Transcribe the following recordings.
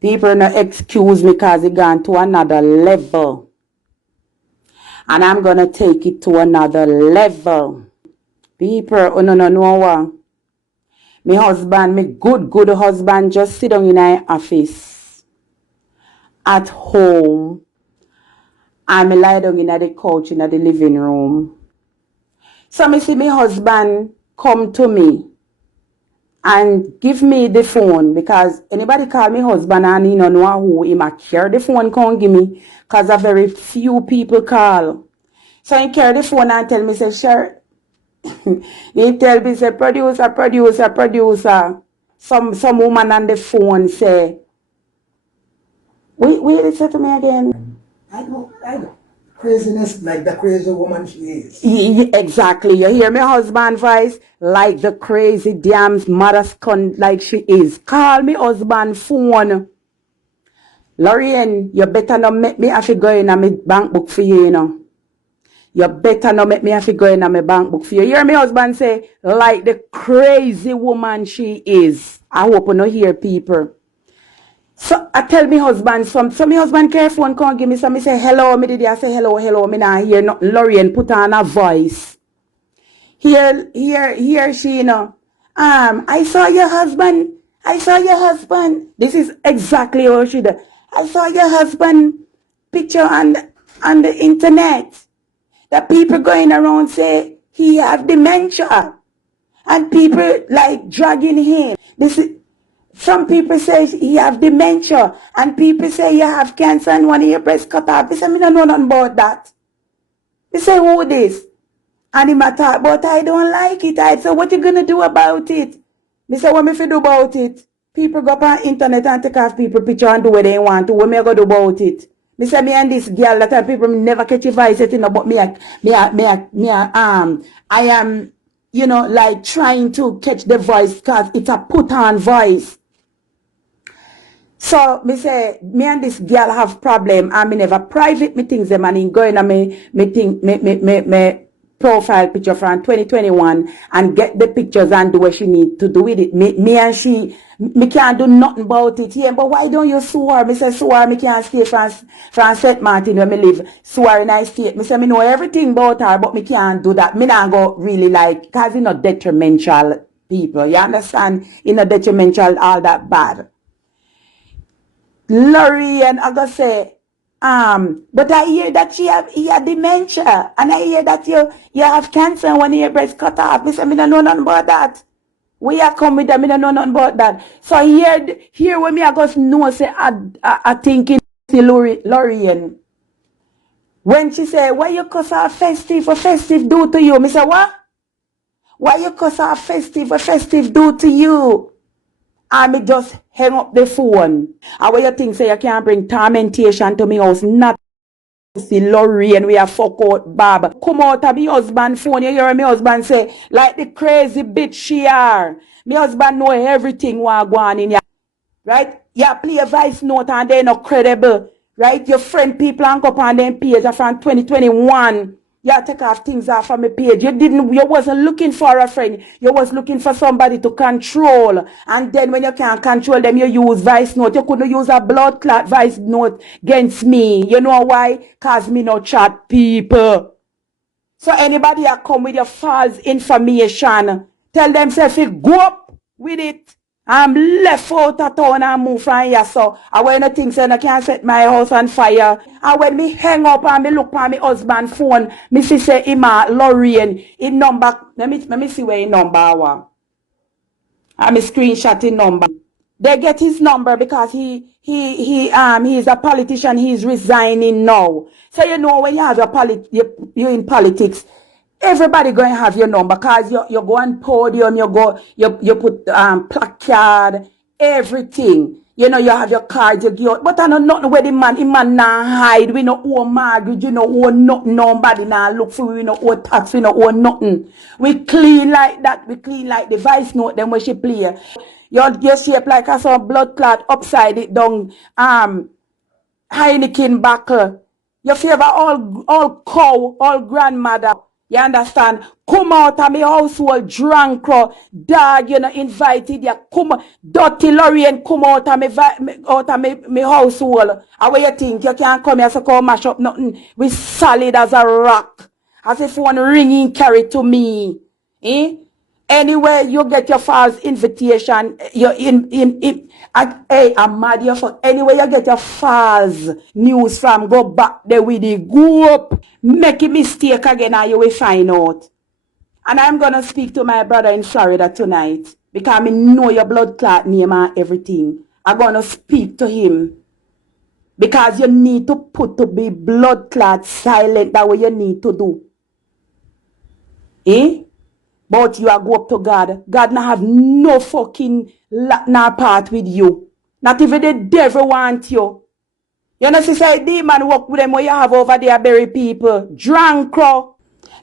People no excuse me because it gone to another level. And I'm going to take it to another level. People, oh no, what? My husband, my good husband, just sit down in our office at home. And I lie down in the couch in the living room. So I see my husband come to me and give me the phone, because anybody call me husband and he don't know who he might carry the phone can't give me, because a very few people call. So he carry the phone and tell me, say, sure. He tell me, say, producer. Some woman on the phone say, what did he say to me again? I know. Craziness like the crazy woman she is. Exactly. You hear my husband's voice? Like the crazy damn mother's cunt like she is. Call me husband phone. Lorraine, you better not make me have to go in my bank book for you, you know. You better not make me have to go in my bank book for you. You hear my husband say, like the crazy woman she is. I hope you don't hear people. So I tell my husband so my husband care phone can't give me, so me say hello, me did I say hello, me not hear nothing. Lorraine put on a voice. Here she, you know. I saw your husband. This is exactly how she did. I saw your husband picture on the internet. The people going around say he have dementia. And people like dragging him. Some people say he have dementia, and people say you have cancer and one of your breast cut off. They say, I don't know nothing about that. They say, who this? And he might talk, but I don't like it. I say, what you going to do about it? They say, what me fi do about it? People go up on internet and take off people picture and do what they want to. What me go do about it? Me say, me and this girl, that time people never catch a voice, you know, but I am, you know, like trying to catch the voice because it's a put on voice. So, me say, me and this girl have problem, and me never private meetings them, and in going on me profile picture from 2021 and get the pictures and do what she need to do with it. Me and she, me can't do nothing about it. Yeah, but why don't you sue her? Me say, sue her, me can't stay from St. Martin where me live. Sue her in I state. Me say, me know everything about her, but me can't do that. Me not go really like, cause it's not detrimental people. You understand? It's not detrimental all that bad. Lorraine, I go say, but I hear that he had dementia, and I hear that you have cancer when your breast cut off. I say, I don't know nothing about that. Where you come with them, I don't know nothing about that. So here when me I go know, say, I thinking Lorraine. When she say, why you cuss off festive, what festive do to you? Me say, what? Why you cuss off festive, what festive do to you? And me just hang up the phone. And what you think, say you can't bring tormentation to me house? Not see Lorraine, we are fuck out Bob. Come out of me husband phone. You hear me husband say, like the crazy bitch she are. Me husband know everything what go on in ya. Right? You play a voice note and they not credible. Right? Your friend people and go up on them page from 2021. You take off things off from a page. You wasn't looking for a friend. You was looking for somebody to control. And then when you can't control them, you use voice note. You couldn't use a blood clot voice note against me. You know why? Cause me no chat people. So anybody that come with your false information, tell them say, go up with it. I'm left out of town and move from here. So I when the things say I can't set my house on fire. And when me hang up and me look on my husband's phone, me see say Lorraine, in number. Let me see where in number was. I'm a screenshotting number. They get his number because he's a politician. He's resigning now. So you know when you have you're in politics, everybody going to have your number because you go on podium, you put placard, everything. You know, you have your cards, you give, but I know nothing where the man nah hide. We no owe mortgage, you know, owe nothing, nobody nah look for, we no owe tax, we no owe nothing. We clean like that, we clean like the vice note, them when she play. You shape like a some blood clot upside it down, Heineken buckle. You favor all cow, all grandmother. You understand? Come out of my household drunk, dog, you know, invited you. Come, dirty Lorraine, come out of my household. And what you think? You can't come here to come mash up nothing. We solid as a rock. As if one ringing carry to me. Eh? Anywhere you get your false invitation, you're hey, I'm mad you for anywhere you get your false news from, go back there with the group. Make a mistake again and you will find out. And I'm gonna speak to my brother in Florida tonight because I know your blood clot name and everything. I'm gonna speak to him. Because you need to put to be blood clot silent. That way you need to do. Eh? But you are go up to God. God not have no fucking part with you. Not even the devil want you. You know, she say demon work with them what you have over there, bury people. Drunk crow.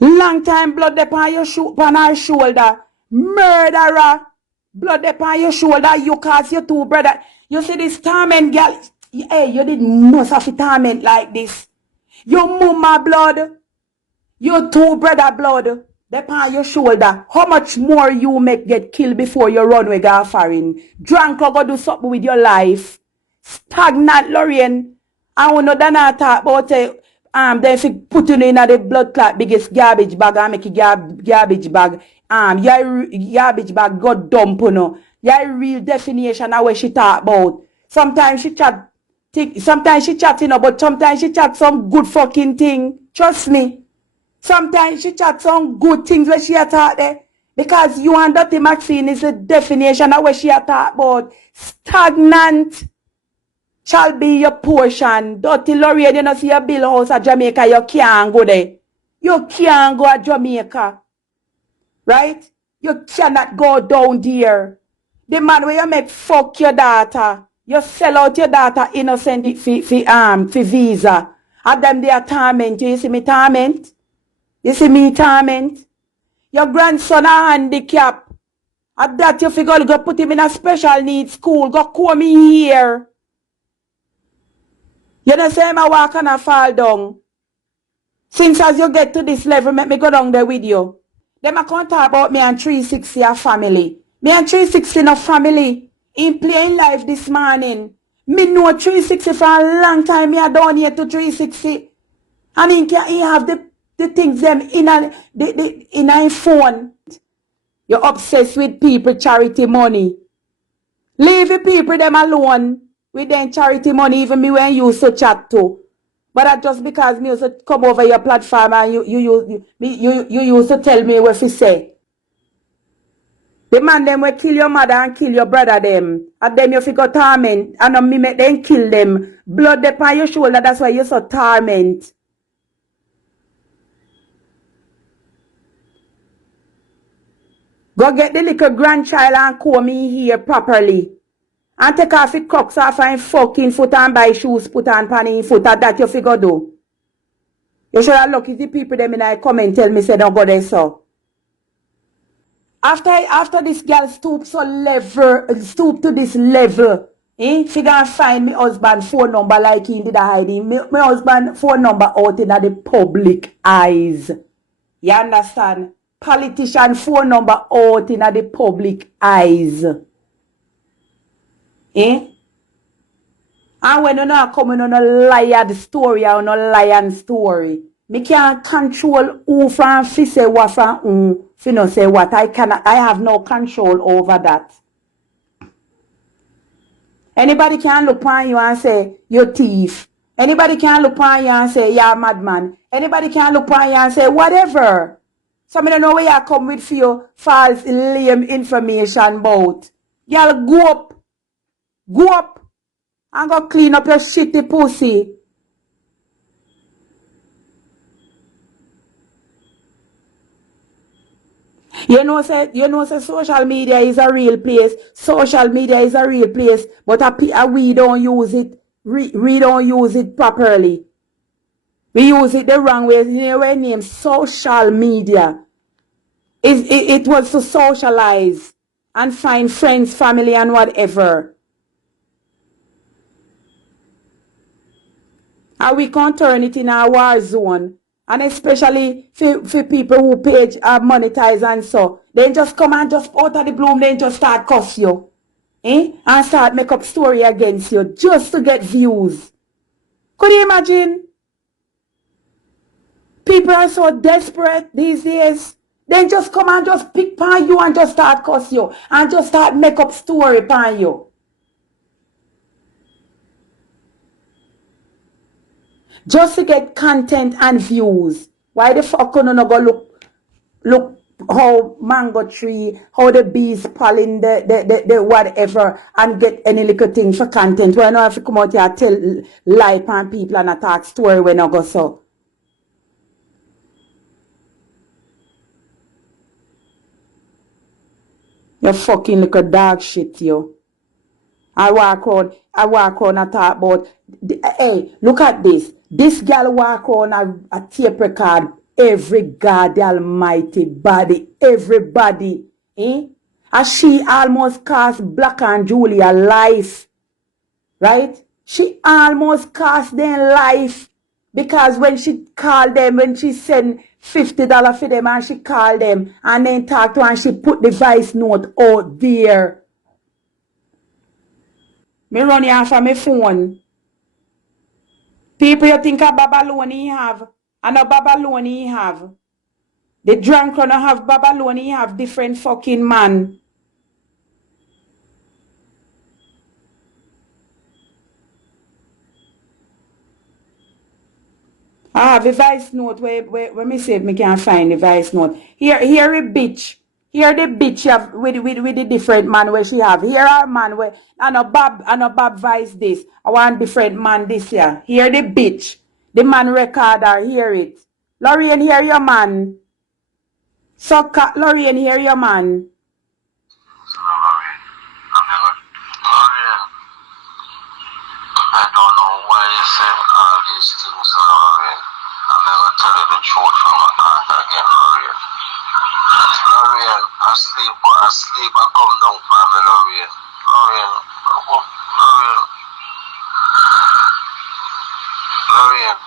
Long time blood upon your on her shoulder. Murderer. Blood upon your shoulder. You cause your two brother. You see this torment girl. Hey, you did most of the torment like this. Your mama blood. Your two brother blood. Upon your shoulder. How much more you make get killed before you run with God foreign? Drunk or go do something with your life. Stagnant Lorraine. I want to not talk about then if you put you in the blood clot biggest garbage bag and make a garbage bag. Your garbage bag got dump you know. Your real definition of what she talk about. Sometimes she chat you know, but sometimes she chat some good fucking thing. Trust me. Sometimes she chat some good things when she talk there. Because you and Dr. Maxine is the definition of what she talk about. Stagnant shall be your portion. Dirty Lorraine, you know, see your bill house at Jamaica, you can't go there. You can't go at Jamaica. Right? You cannot go down there. The man where you make fuck your daughter. You sell out your daughter innocent for visa. And them they are torment. You see me torment? You see me torment? Your grandson are handicapped. At that you figure go put him in a special needs school. Go come here. You know say I walk and I fall down. Since as you get to this level, make me go down there with you. Them I can't talk about me and 360 a family. Me and 360 no family. In playing life this morning. Me know 360 for a long time. Me a down here to 360. And he have the things them in a phone. You're obsessed with people charity money. Leave the people them alone with them charity money. Even me when you used to chat to. But that's just because me used to come over your platform and you used to tell me what to say. The man them will kill your mother and kill your brother them. And them you figure torment. And me make them kill them. Blood upon your shoulder, that's why you so torment. Go get the little grandchild and comb me here properly. And take off the cocks off and fucking foot and buy shoes put on panny foot. And that you figure do. You should have looked at the people them in a comment tell me say don't go there so. After this girl stoop to this level, she gonna find me husband phone number like he did hiding. My husband phone number out in the public eyes. You understand? Politician phone number out in the public eyes. And when you not coming on a liar story or no lion story, me can't control who from fi say what from who fi no say what. I have no control over that. Anybody can look on you and say you're thief. Anybody can look on you and say you're a madman. Anybody can look on you and say whatever. Some of them know where you come with for your false lame information about. Y'all go up and go clean up your shitty pussy. You know, say social media is a real place. Social media is a real place, but we don't use it. We don't use it properly. We use it the wrong way. You know what name social media. It was to socialize and find friends, family, and whatever. And we can't turn it in a war zone And especially for people who page monetize and so. They just come and just out of the bloom, they just start cuss you. And start make up story against you just to get views. Could you imagine? People are so desperate these days. They just come and just pick on you and just start cuss you. And just start make up story upon you. Just to get content and views. Why the fuck you not go look how mango tree, how the bees pollen the whatever and get any little thing for content. Why not have to come out here and tell lie upon people and attack story when I go so? You fucking little dog shit, you. I walk around and talk about, hey, look at this. This girl walk around a tape record every God almighty body, everybody. Eh? And she almost cost Black and Julia life, right? She almost cost them life because when she called them, when she sent $50 for them and she called them and then talked to her and she put the voice note out there. Me run here for my phone. People you think a Babylon he have, and a Babylon he have. The drunk runner have Babylon he have different fucking man. I have a voice note where me say me can't find the voice note. Here a bitch. Here the bitch have with the different man where she have. Here are man where and a Bob voice this. I want different man this year. Here the bitch. The man recorder, hear it. Lorraine, hear your man. So Lorraine, hear your man. I don't know why you say all these things, Lorraine. I never tell you the truth from my heart again, Lorraine. Lorraine, I sleep, I come down for me, Lorraine. Lorraine, Lorraine,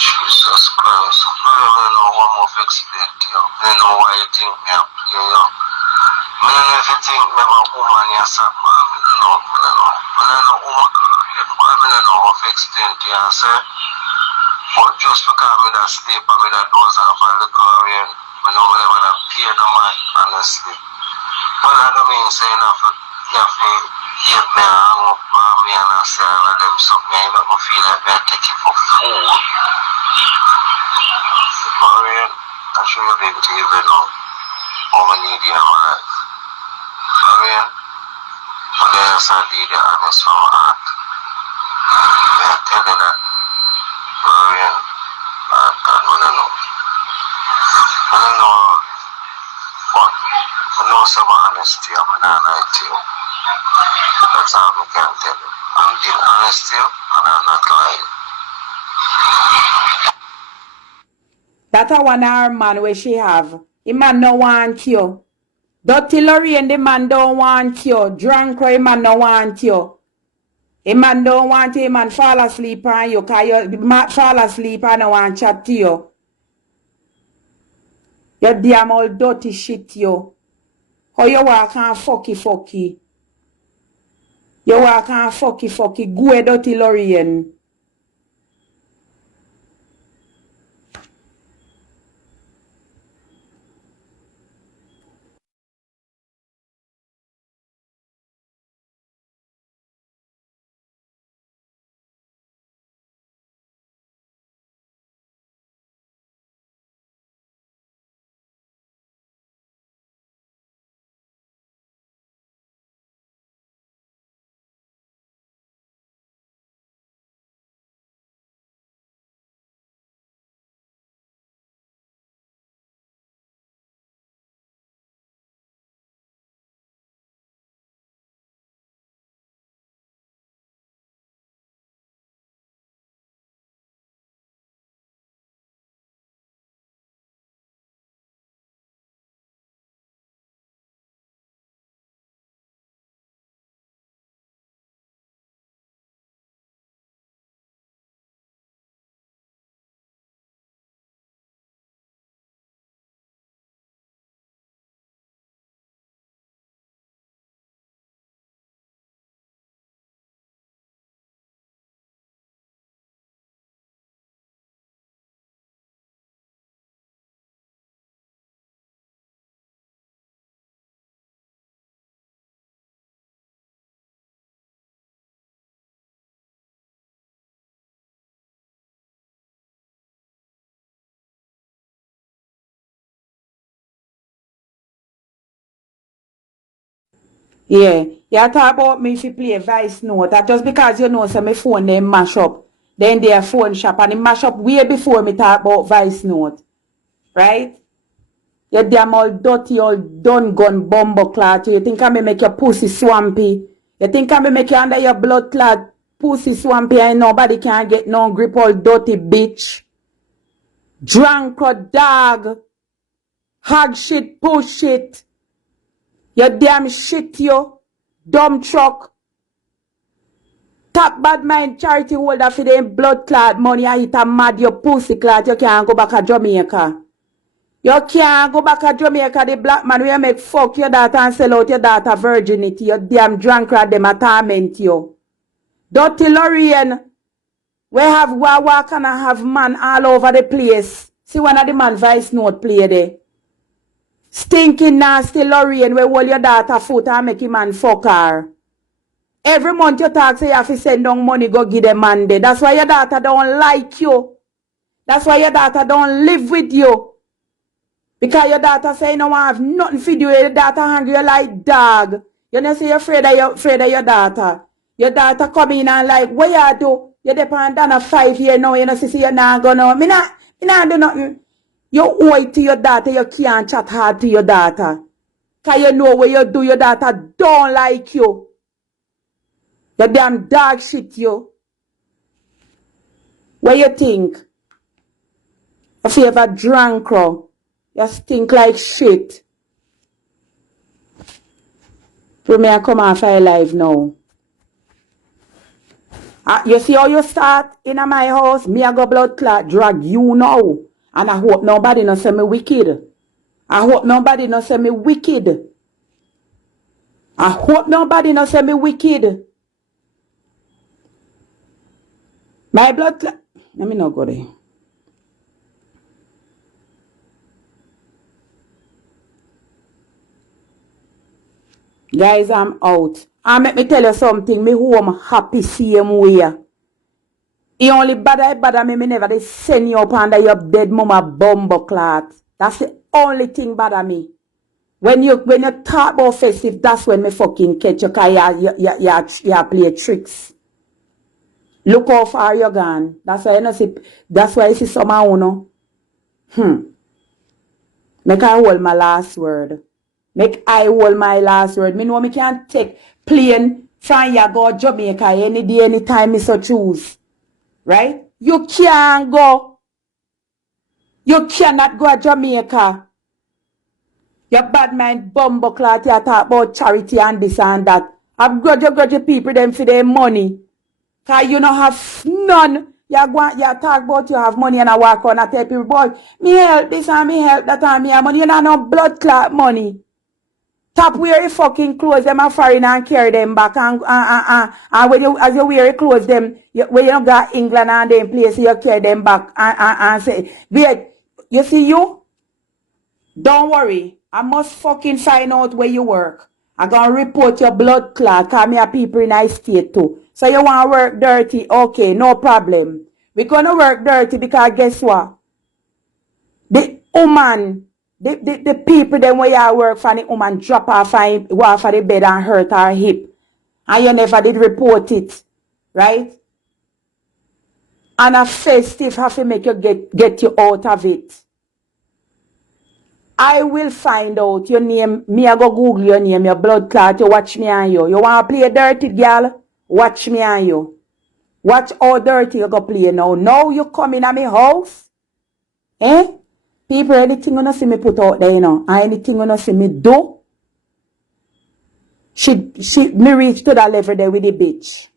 Jesus Christ. Lorraine, I don't know what more to explain to you. I don't know why you think me up here, you know. I don't know if you think me about woman, you say, I don't know. I don't know woman. I don't know how to explain to you, I say. But just because I that sleep and I that doze off and look around, I know I never that peer no mind, honestly. But I don't mean saying you have to hate me and hang up on me and I say all of them something, I make me feel like I take it for fool. Lorraine, I should have been to you know how I need you in my life. Lorraine, but then I said lead you honest from my heart. I'm telling that, Lorraine, I don't know. I don't know, but I know some honesty, I'm not lying to you. That's all I can tell you. I'm being honest to you, and I'm not lying. That a one hour man where she have. The man no want you. Dirty Lorraine, the man don't want you. Drunk the man no want you. The man don't want you, man fall asleep on you. Cause you fall asleep and no want chat to you. You damn old dirty shit you. How you walk and fucky. You walk and fucky. Go dirty Lorraine. Yeah. You talk about me if you play voice note. That just because you know, so my phone they mash up. Then they phone shop and it mash up way before me talk about voice note. Right? You damn all dirty, all done gun bumbo clot. You think I may make your pussy swampy? You think I may make you under your blood clot pussy swampy and nobody can get no grip, all dirty bitch? Drunk or dog. Hog shit, push shit. You damn shit, you. Dumb truck. Top bad mind charity holder for them blood clot money and hit a mad your pussy clot. You can't go back to Jamaica. You can't go back to Jamaica. The black man will make fuck your daughter and sell out your daughter virginity. You damn drunk rat them a torment you. Dirty Lorraine. We have Wawa and I have man all over the place. See one of the man voice note play there. Stinking nasty Lorraine where hold your daughter foot and make him man fuck her. Every month you talk say you have to send down money go give them man there. That's why your daughter don't like you. That's why your daughter don't live with you. Because your daughter say you don't have nothing for you. Your daughter hungry like dog. You know say you're afraid of your daughter. Your daughter come in and like, what you do? You depend on a 5 year now. You know say you're not gonna. Me not do nothing. You owe it to your daughter. You can't chat hard to your daughter. Because you know what you do. Your daughter don't like you. You damn dog shit you. What you think? If you ever drunk, you stink like shit. So me I come off I live now. You see how you start in my house? Me I go blood clot drag you now. And I hope nobody no say me wicked. I hope nobody no say me wicked. I hope nobody no say me wicked. My blood clot. Let me not go there. Guys, I'm out. And let me tell you something. Me home happy same way. He only bother me never they send you up under your dead mama bumbo clot. That's the only thing bother me. When you talk about festive, that's when me fucking catch you cause you play tricks. Look how far you gone. That's why you know see that's why you see some uno. Make I hold my last word. Make I hold my last word. Me know me can't take plane from here go Jamaica any day, anytime me so choose. Right? You can't go. You cannot go to Jamaica. Your bad mind bumbo clot you talk about charity and this and that. I've grudge people them for their money. Cause you don't have none. You talk about you have money and I walk on and tell people, boy, me help this and me help that and me have money. You don't have no blood clot money. Top wear your fucking clothes, them are foreign and carry them back and when you as you wear your clothes them when you don't got England and them place you carry them back and say, wait, you see you? Don't worry. I must fucking find out where you work. I'm gonna report your blood clot, cause me a people in my state too. So you wanna work dirty? Okay, no problem. We're gonna work dirty because guess what? The woman, the people them where you work for the woman drop off and go off of the bed and hurt her hip. And you never did report it. Right? And a festive have to make you get you out of it. I will find out your name. Me I go Google your name, your blood clot, you watch me and you. You wanna play dirty, girl? Watch me and you. Watch how dirty you go play now. Now you come in at my house. Eh? People, anything gonna see me put out there, you know, and anything gonna see me do, me reach to that level there with the bitch.